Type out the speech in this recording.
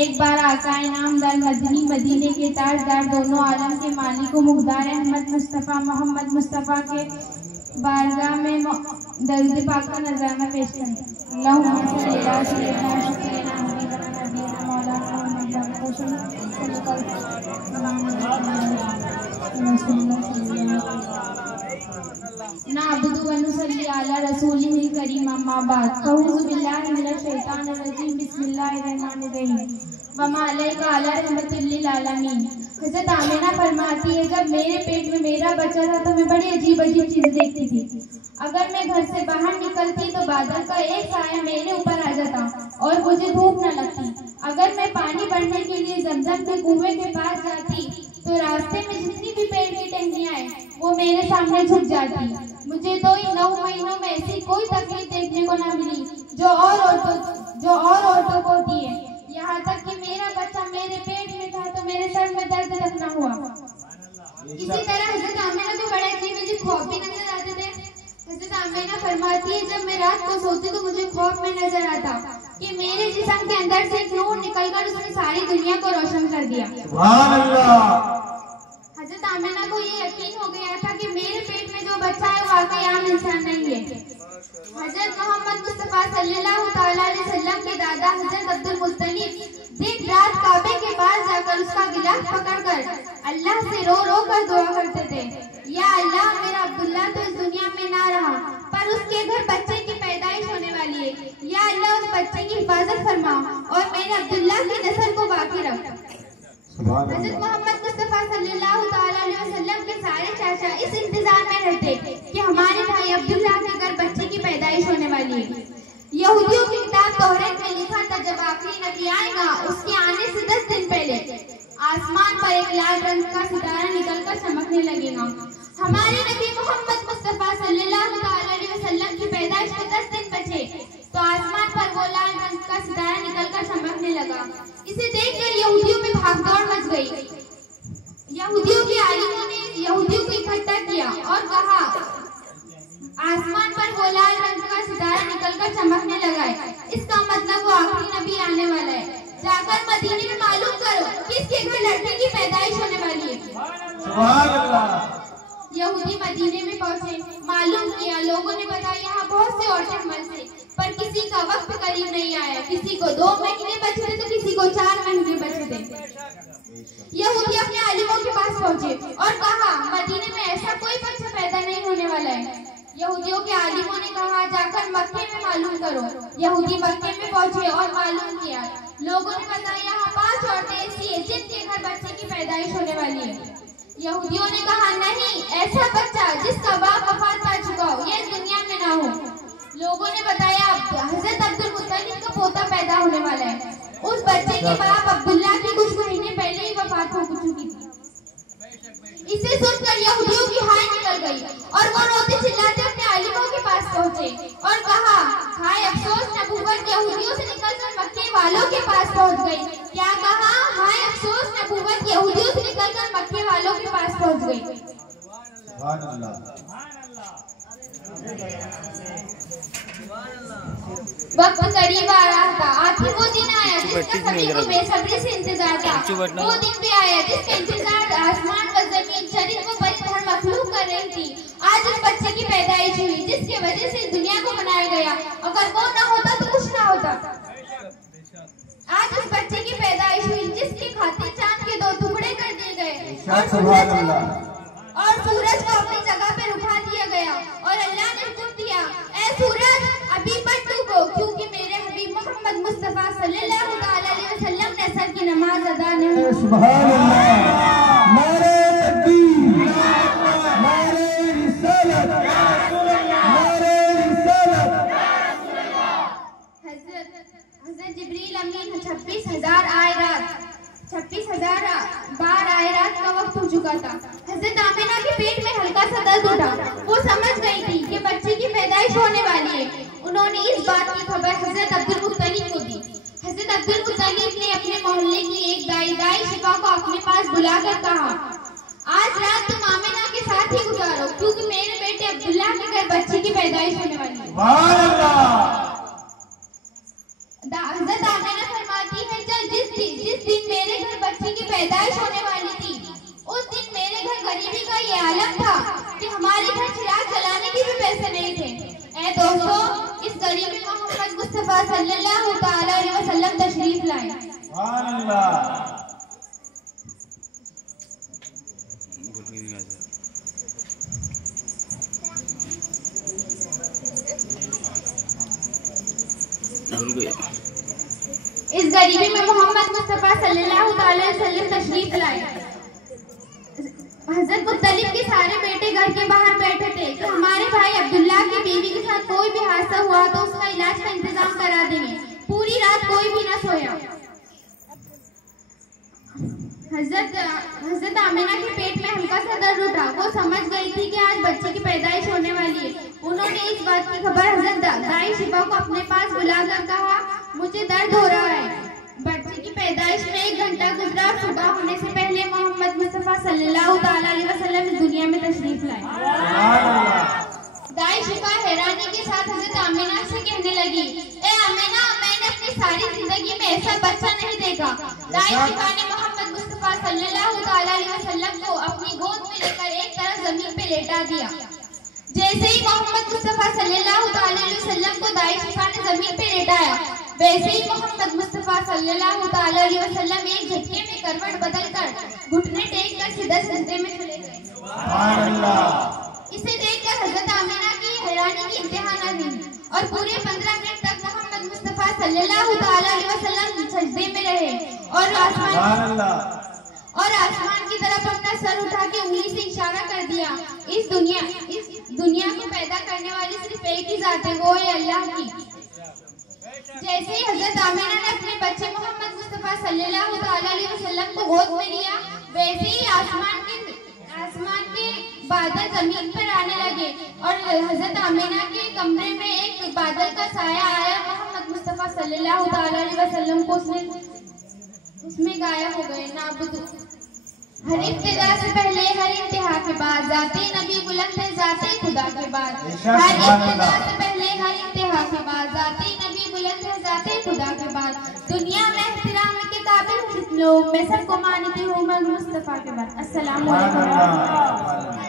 एक बार आकाए नामदार मदनी मदीने के ताजदार दोनों आलम के मालिक मुख्तार अहमद मुस्तफ़ा मोहम्मद मुस्तफ़ा के बारगाह में दरूद पाक का नज़राना पेश करें। अल्लाहुम्मा सल्ली अला सय्यिदना शुक्रिना हबीबना नबीना मौलाना मुहम्मद नाअबुदु व नुसल्ली अला रसूलिहिल करीम अम्मा बाद अऊज़ु बिल्लाहि मिनश शैतानिर रजीम बिस्मिल्लाहिर रहमानिर रहीम व मा अलैका अला रहमतिल लिल आलमीन। हज़रत आमिना फरमाती है, जब मेरे पेट में मेरा बच्चा था तो मैं बड़ी अजीब अजीब चीजें देखती थी। अगर मैं घर से बाहर निकलती तो बादल का एक साया मेरे ऊपर आ जाता और मुझे धूप न लगती। अगर मैं पानी भरने के लिए जमजम के कुएं के पास जाती तो रास्ते में जितनी भी पेड़ की टहनियां हैं वो मेरे सामने झुक जाती। मुझे तो इन 9 महीनों में ऐसी कोई तकलीफ देखने को न मिली जो और औरतों को होती है। यहाँ तक कि मेरा बच्चा मेरे पेट में था तो मेरे सर में दर्द तक न हुआ। इसी तरह हज़रत आमिना को बड़े अजीब अजीब ख्वाब भी नजर आते थे। हज़रत आमिना फरमाती है, जब मैं रात को सोती तो मुझे ख्वाब में नजर आता कि मेरे जिस्म के अंदर से एक नूर निकलकर उसने सारी दुनिया को रोशन कर दिया। सुभान अल्लाह। हज़रत आमिना को ये यकीन हो गया था कि मेरे पेट में जो बच्चा है वो वाकई आम इंसान नहीं है। हज़रत मोहम्मद मुस्तफ़ा सल्लल्लाहु अलैहि वसल्लम के दादा हज़रत अब्दुल मुत्तलिब दिन रात काबे के पास जाकर उसका गिलाफ पकड़कर अल्लाह से रो रो कर दुआ करते थे, या अल्लाह मेरा अब्दुल्ला तो इस दुनिया में ना रहा पर उसके घर बच्चे की पैदाइश होने वाली है, या अल्लाह उस बच्चे की हिफाजत फरमा और मेरे अब्दुल्ला की नस्ल को बाकी रख। हज़रत मोहम्मद मुस्तफ़ा सल्लल्लाहु अलैहि वसल्लम के सारे चाचा इस इंतजार में रहते कि हमारे भाई अब्दुल्ला के घर बच्चे की पैदाइश होने वाली है। यहूदियों की किताब तौरात में लिखा था, जब आखिरी नबी आएगा उसके आने से 10 दिन पहले आसमान पर एक लाल रंग का सितारा निकलकर चमकने लगेगा। हमारे नबी मोहम्मद मुस्तफ़ा सल्लल्लाहु अलैहि वसल्लम की पैदाइश के 10 दिन बचे तो आसमान पर वो लाल रंग का सितारा निकलकर चमकने लगा। इसे देखकर यहूदियों में भागदौड़ मच गई। यहूदियों के आलिमों ने यहूदियों को इकट्ठा किया और कहा, आसमान पर वो लाल रंग का सितारा निकलकर चमकने लगा है, इसका मतलब वो आखिरी नबी आने वाला है। जाकर मदीने में मालूम करो किसके घर लड़के की पैदाइश होने वाली है। सुभान अल्लाह। यहूदी मदीने में पहुंचे, मालूम किया, लोगों ने बताया यहाँ बहुत से औरतें मर से पर किसी का वक्त करीब नहीं आया। किसी को 2 महीने बचे थे तो किसी को 4 महीने बचे थे। यहूदी अपने आलिमों के पास पहुंचे और कहा, मदीने में ऐसा कोई बच्चा पैदा नहीं होने वाला है। यहूदियों के आलिमों ने कहा, जाकर मक्के में मालूम करो। यहूदी मक्के में पहुंचे और मालूम किया, लोगों ने बताया यहाँ 5 औरतें ऐसी है जिनके घर बच्चे की पैदाइश होने वाली है। यहूदियों ने कहा, नहीं, ऐसा बच्चा जिसका बाप वफात पा चुका हो ये दुनिया में ना हो। लोगों ने बताया, हज़रत अब्दुल मुत्तलिब का पोता पैदा होने वाला है। उस बच्चे के बाप अब्दुल्ला की कुछ महीने पहले ही वफात हो चुकी थी। इसे सुनकर यहूदियों की हाय निकल गई और वो रोते चिल्लाते अपने आलिमों के पास पहुंचे और कहा, हाय अफसोस, नबूवत यहूदियों से निकलकर मक्के वालों के पास पहुंच गई। क्या कहा? हाय अफसोस, नबूवत यहूदियों से निकलकर मक्के वालों के पास पहुंच गई। सुभान अल्लाह। वक्त करीब आ रहा था, आखिर वो दिन आया जिसका सभी को बेसब्री से इंतजार था। वो दिन भी आया जिसका इंतजार आसमान व जमीन, शरीर को परी हर मखलूक कर रही थी। आज उस बच्चे की पैदाइश हुई जिसके वजह से दुनिया को बनाया गया। अगर वो न होता तो कुछ ना होता। आज उस बच्चे की पैदाइश हुई जिसकी खातिर चांद के 2 टुकड़े कर दिए गए और सूरज को अपनी जगह पे रुका दिया गया और अल्लाह ने हुक्म दिया, ऐ सूरज अभी मत डूबो, क्योंकि मेरे हबीब मोहम्मद मुस्तफ़ा सल्लल्लाहु अलैहि वसल्लम ने असर की नमाज अदा नहीं की। सुभान अल्लाह। नारे तकबीर, नारे रिसालत, नारे रिसालत। हज़रत जिब्रील अमीन 26,000 बार आयरात का वक्त हो चुका था। हज़रत आमिना के पेट में हल्का सा दर्द उठा। वो समझ गई थी कि बच्चे की पैदाइश होने वाली है। उन्होंने इस बात की खबर हज़रत अब्दुल मुत्तलिब को दी। हज़रत अब्दुल मुत्तलिब ने अपने मोहल्ले की एक दाई शिफा को अपने पास बुलाकर कहा, आज रात तुम आमिना के साथ ही गुजारो, क्योंकि मेरे बेटे अब्दुल्ला के घर बच्चे की पैदाइश होने वाली है। हज़रत आमिना फरमाती है, लाए। सुभान अल्लाह। इस गरीबी में मोहम्मद मुस्तफा सल्लल्लाहु अलैहि वसल्लम तशरीफ लाए। हजरत मुत्तलिब के सारे बेटे घर के बाहर बैठे थे कि हमारे भाई अब्दुल्ला की बीवी के साथ कोई भी हादसा हुआ तो उसका इलाज का इंतजाम करा देंगे। पूरी रात कोई भी न सोया। हजरत आमिना के पेट में हल्का सा दर्द उठा। वो समझ गई थी कि आज बच्चे की पैदाइश होने वाली है। उन्होंने इस बात की खबर हजरत दाई शिफा को अपने पास बुलाकर कहा, मुझे दर्द हो रहा है। बच्चे की पैदाइश में 1 घंटा गुजरा। सुबह होने से पहले मोहम्मद मुस्तफा सल्लल्लाहु अलैहि वसल्लम इस दुनिया में तशरीफ लाए। दाई शिफा हैरानी के साथ हजरत आमिना से कहने लगी, ए आमिना, मैंने अपनी सारी जिंदगी में ऐसा बच्चा नहीं देखा। दाई शिफा ने मोहम्मद मुस्तफा सल्लल्लाहु अलैहि वसल्लम को अपनी गोद में लेकर एक तरफ जमीन पे लेटा दिया। जैसे ही मोहम्मद मुस्तफा सल्लल्लाहु अलैहि वसल्लम को दाई शिफा ने जमीन पे लेटाया, वैसे ही मोहम्मद मुस्तफा सल्लल्लाहु अलैहि वसल्लम एक झटके में करवट बदलकर घुटने टेक कर सीधा सजदे में चले गए। सुभान अल्लाह। इसे देखकर हजरत आमिना की हैरानी की इंतहा न रही और पूरे 15 मिनट तक मोहम्मद मुस्तफा सल्लल्लाहु अलैहि वसल्लम सजदे में रहे और आसमान की तरफ अपना सर उठा के उंगली से इशारा कर दिया। इस दुनिया को पैदा करने वाली सिर्फ एक ही जात है, वो है अल्लाह की। जैसे ही हजरत आमिना ने अपने बच्चे मोहम्मद मुस्तफा सल्लल्लाहु अलैहि वसल्लम को गोद में लिया, वैसे ही आसमान के बादल जमीन पर आने लगे और हजरत आमिना के कमरे में एक बादल का साया आया। मोहम्मद मुस्तफा सल्लल्लाहु अलैहि वसल्लम को उसमें गायब हो गए। नाबुद हर इब्तिदा से पहले हर इंतहा के बाद जाते नबी बुलंद है जाते खुदा के बाद। हर इब्तिदा से पहले हर इंतहा के बाद जाते नबी बुलंद है जाते खुदा के बाद। दुनिया में एहतराम के काबिल जितने लोग मैं सबको मानती हूँ मगर मुस्तफा के बाद। अस्सलाम वालेकुम।